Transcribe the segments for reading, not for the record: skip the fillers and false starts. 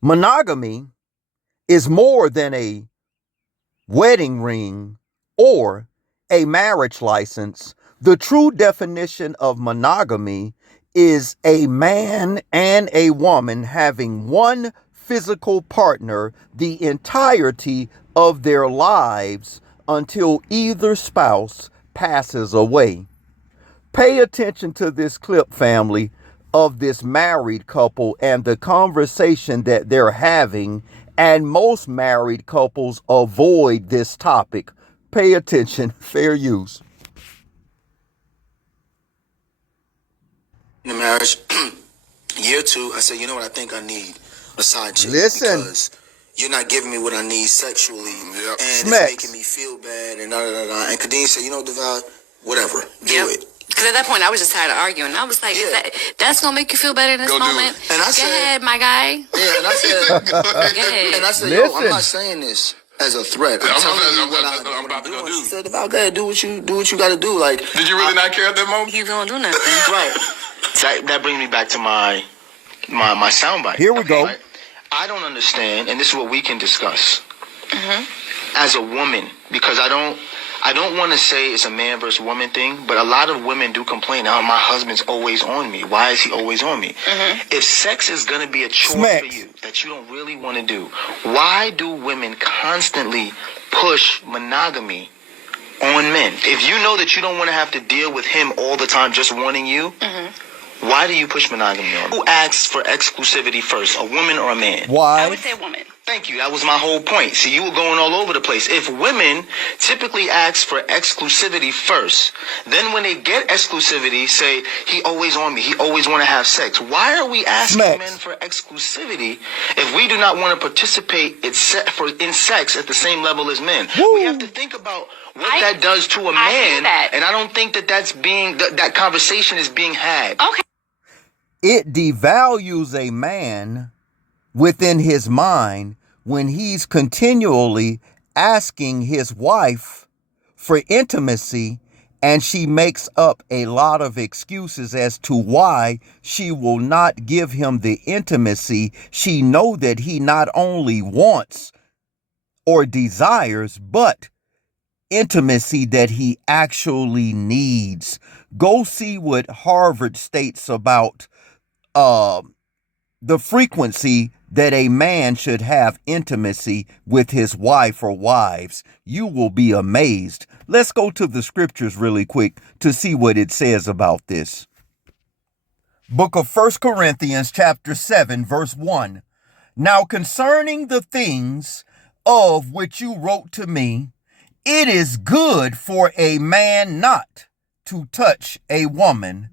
Monogamy is more than a wedding ring or a marriage license. The true definition of monogamy is a man and a woman having one physical partner the entirety of their lives until either spouse passes away. Pay attention to this clip, family, of this married couple and the conversation that they're having, and most married couples avoid this topic. Pay attention. Fair use. In the marriage, year 2, I said, you know what, I think I need a side chick. Listen. Because you're not giving me what I need sexually, and Smacks. it's making me feel bad, and da-da-da-da. And Kadeem said, you know, Deval, whatever, do it. Because at that point, I was just tired of arguing. I was like, that's going to make you feel better in this moment? And I Go said, ahead, my guy. Yeah, and I said, Go ahead. And I said, yo, I'm not saying this as a threat. I'm telling you what I'm about to go do. She said, Deval, go ahead, do what you got to do. Like, did you really not care at that moment? You don't do nothing. Right. That brings me back to my soundbite. Here we go. Right? I don't understand, and this is what we can discuss. As a woman, because I don't want to say it's a man versus woman thing, but a lot of women do complain, oh, my husband's always on me. Why is he always on me? If sex is going to be a chore for you that you don't really want to do, why do women constantly push monogamy on men? If you know that you don't want to have to deal with him all the time just wanting you, why do you push monogamy on? Who asks for exclusivity first, a woman or a man? Why? I would say woman. Thank you. That was my whole point. See, you were going all over the place. If women typically ask for exclusivity first, then when they get exclusivity, say, he always on me, he always want to have sex. Why are we asking men for exclusivity if we do not want to participate in sex at the same level as men? Woo. We have to think about what that does to a man, and I don't think that conversation is being had. Okay. It devalues a man within his mind when he's continually asking his wife for intimacy, and she makes up a lot of excuses as to why she will not give him the intimacy she know that he not only wants or desires, but intimacy that he actually needs. Go see what Harvard states about the frequency that a man should have intimacy with his wife or wives. You will be amazed. Let's go to the scriptures really quick to see what it says about this. Book of 1 Corinthians chapter 7, verse 1. Now concerning the things of which you wrote to me, it is good for a man not to touch a woman.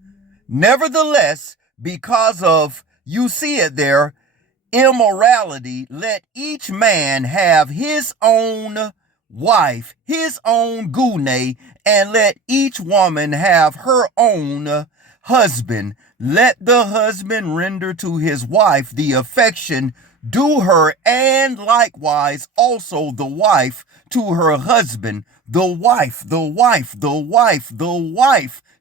Nevertheless, because of, you see it there, immorality, let each man have his own wife, his own gune, and let each woman have her own husband. Let the husband render to his wife the affection due her, and likewise also the wife to her husband. The wife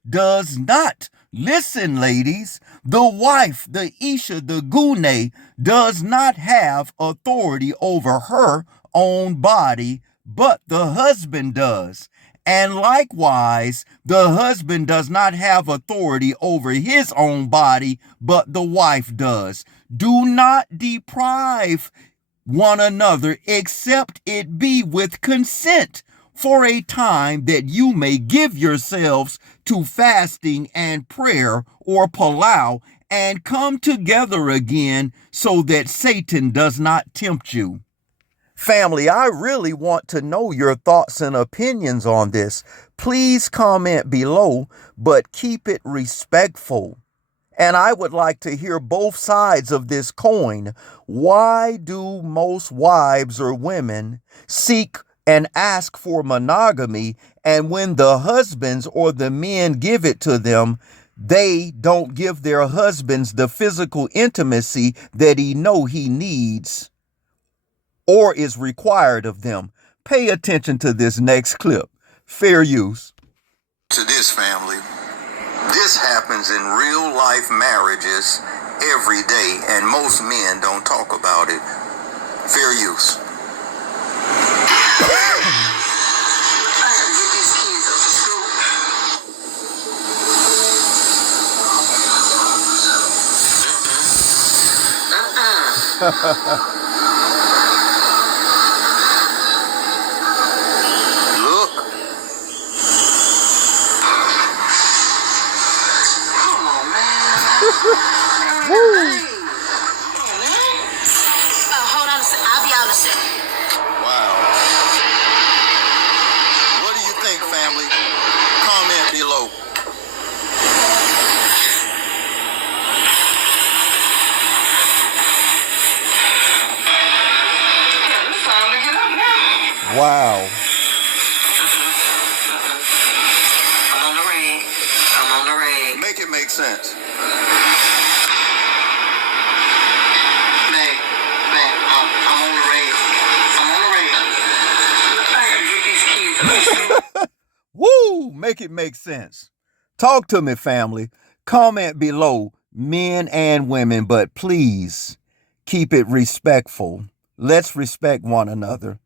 does not. Listen, ladies, the wife, the Isha, the Gune, does not have authority over her own body, but the husband does. And likewise, the husband does not have authority over his own body, but the wife does. Do not deprive one another, except it be with consent, for a time, that you may give yourselves to fasting and prayer, or palau, and come together again, so that Satan does not tempt you. Family, I really want to know your thoughts and opinions on this. Please comment below, but keep it respectful. And I would like to hear both sides of this coin. Why do most wives or women seek and ask for monogamy, and when the husbands or the men give it to them, they don't give their husbands the physical intimacy that he needs or is required of them? Pay attention to this next clip. Fair use. To this family, this happens in real life marriages every day, and most men don't talk about it. Fair use. Look. Come on, man. Woo. Hold on a second. I'll be out in a second. Wow. What do you think, family? Comment below. It's time to get up now. Wow. I'm on the rag. I'm on the rag. Make it make sense. I'm on the rag. I'm on the rag. I gotta get these kids. Woo! Make it make sense. Talk to me, family. Comment below, men and women, but please keep it respectful. Let's respect one another.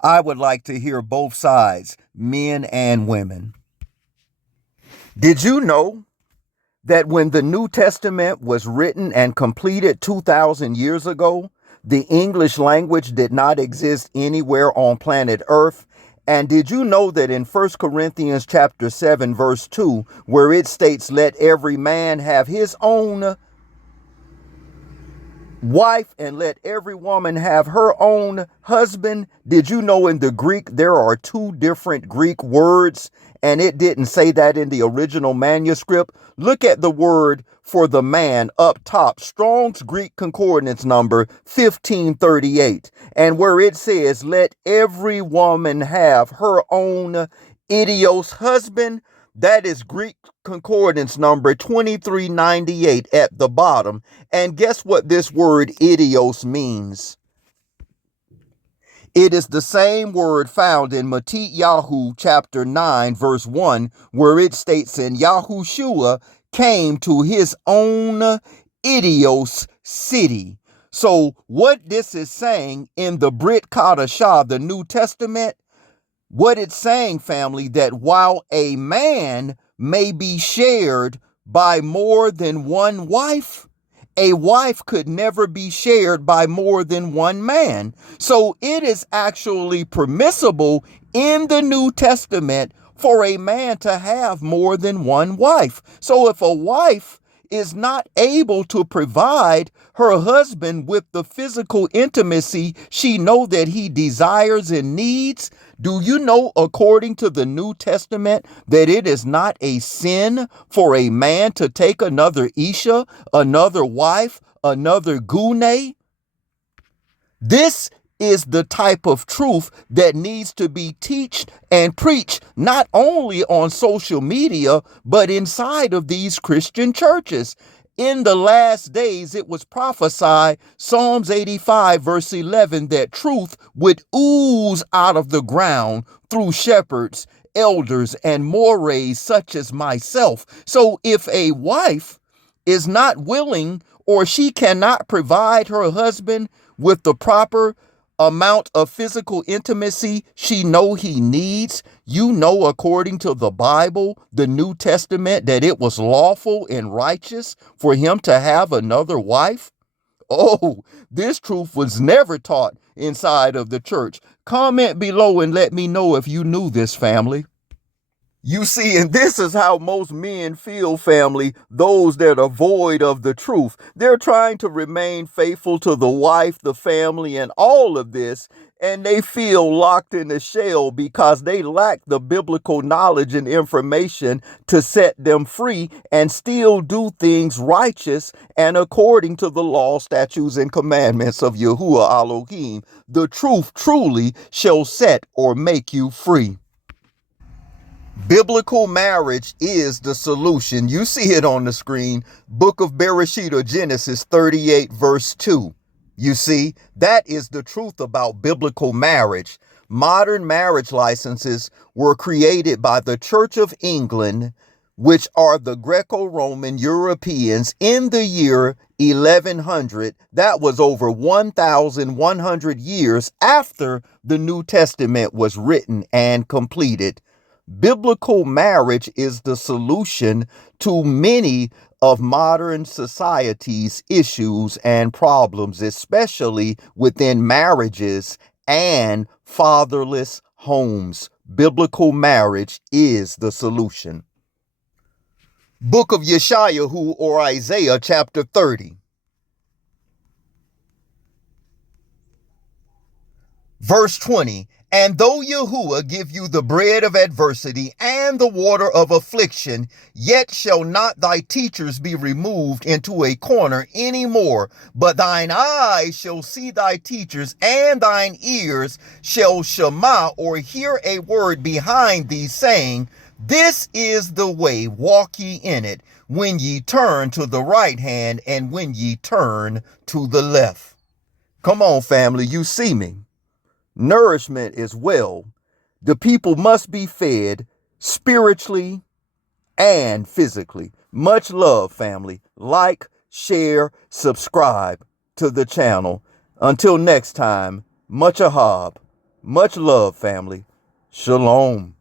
I would like to hear both sides, men and women. Did you know that when the New Testament was written and completed 2,000 years ago, the English language did not exist anywhere on planet Earth? And did you know that in 1 Corinthians chapter 7, verse 2, where it states, let every man have his own wife and let every woman have her own husband? Did you know in the Greek there are two different Greek words, and it didn't say that in the original manuscript? Look at the word for the man up top, Strong's Greek Concordance number 1538, and where it says, let every woman have her own idios husband, that is Greek Concordance number 2398 at the bottom. And guess what this word idios means? It is the same word found in Yahu chapter 9 verse 1, where it states, and Yahushua came to his own idios city. So what this is saying in the Brit Kadashah, the New Testament, what it's saying, family, that while a man may be shared by more than one wife, a wife could never be shared by more than one man. So it is actually permissible in the New Testament for a man to have more than one wife. So if a wife is not able to provide her husband with the physical intimacy she know that he desires and needs, do you know, according to the New Testament, that it is not a sin for a man to take another Isha, another wife, another Gune? This is the type of truth that needs to be taught and preached not only on social media, but inside of these Christian churches. In the last days, it was prophesied, Psalms 85 verse 11, that truth would ooze out of the ground through shepherds, elders, and mores such as myself. So if a wife is not willing, or she cannot provide her husband with the proper amount of physical intimacy she know he needs, you know, according to the Bible, the New Testament, that it was lawful and righteous for him to have another wife? Oh, this truth was never taught inside of the church. Comment below and let me know if you knew this, family. You see, and this is how most men feel, family, those that are void of the truth. They're trying to remain faithful to the wife, the family, and all of this, and they feel locked in a shell because they lack the biblical knowledge and information to set them free and still do things righteous and according to the law, statutes, and commandments of Yahuwah Elohim. The truth truly shall set or make you free. Biblical marriage is the solution. You see it on the screen. Book of Bereshit or Genesis 38 verse 2. You see, that is the truth about biblical marriage. Modern marriage licenses were created by the Church of England which are the Greco-Roman Europeans in the year 1100. That was over 1,100 years after the New Testament was written and completed. Biblical marriage is the solution to many of modern society's issues and problems, especially within marriages and fatherless homes. Biblical marriage is the solution. Book of Yeshayahu or Isaiah chapter 30. Verse 20, and though Yahuwah give you the bread of adversity and the water of affliction, yet shall not thy teachers be removed into a corner any more, but thine eyes shall see thy teachers, and thine ears shall shema or hear a word behind thee, saying, this is the way, walk ye in it, when ye turn to the right hand and when ye turn to the left. Come on, family, you see me. Nourishment is well. The people must be fed spiritually and physically. Much love, family. Like, share, subscribe to the channel. Until next time, much ahab. Much love, family. Shalom.